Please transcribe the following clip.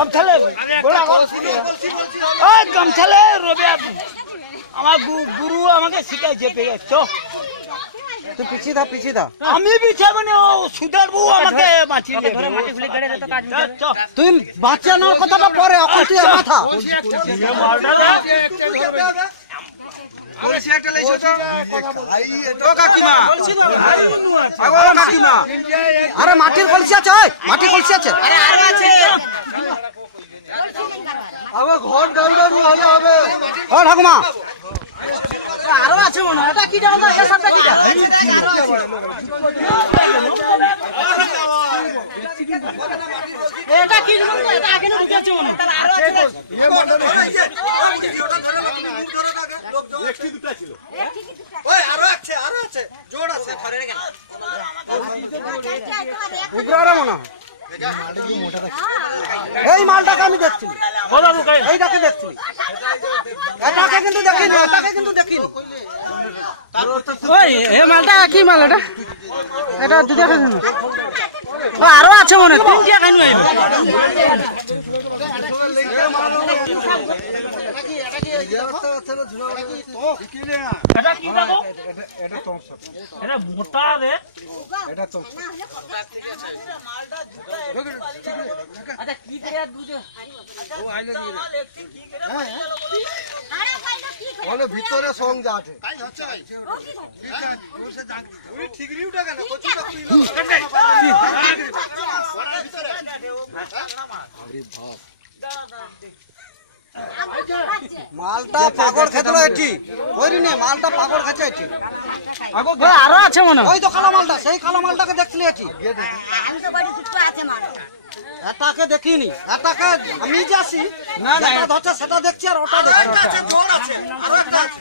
গামছালে গোলা ওই গামছালে রবি আমার গুরু আমাকে শিখাইছে পেয়ে চ তুই পিছিয়ে দা আমি পিছে মানে ও সুদার বউ আমাকে বাঁচিয়ে ধরে মাটি খুলে গড়ে দে তো কাজ হবে তুই বাঁচানোর কথাটা পরে এখন তুই মাথা মালটা কলসি একটা লইছো তো কাকিমা আগো কাকিমা আরে মাটির কলসি আছে মাটির কলসি আছে আরে আরো আছে আগো ঘর ডাউডারু হলে হবে ও ঠাকুমা আরো আছে মনে হয় এটা কি জানো এর সাথে কিটা এটা কি জানো এটা আগে না ঢুকেছে মনে তার আরো আছে এই মন্ডলে ভিডিওটা ধরে রাখুন মুখ ধরে থাকে লোক একটি দুটো ছিল ওই আরো আছে জোড় আছে ধরে কেন উগ্রারা মনে হয় এই মালটাকে আমি দেখছি এইটাকে দেখছি এটাকে কিন্তু দেখিনি ওই এই মালটা কি মাল এটা এটা তুই দেখাছ না ও আরো আছে মনে হয় তিনটা কেন আইবে এটা কি দেখো এটা টমসপ এটা মোটা রে এটা তো আচ্ছা কি করে দুধ ও আইলে দিয়ে বলে ভিতরে সং যাচ্ছে কাই হচ্ছে ঠিক আছে ওসে জাগ উনি ঠিক রিউটা কেন কচু কাকুই মালটা পাগড় খেতলো এটি ওইরি নে মালটা পাগড় খেছে এটি আরো আছে মনে ওই তো কালো মালটা সেই কালো মালটাকে দেখলি এটি আমি তো বাড়ি দুটো আছে মাল এটাকে দেখিনি এটাকে আমি যে আসি না ধরছে সেটা দেখছি আর ওটা দেখছি জোর আছে আরো একটা আছে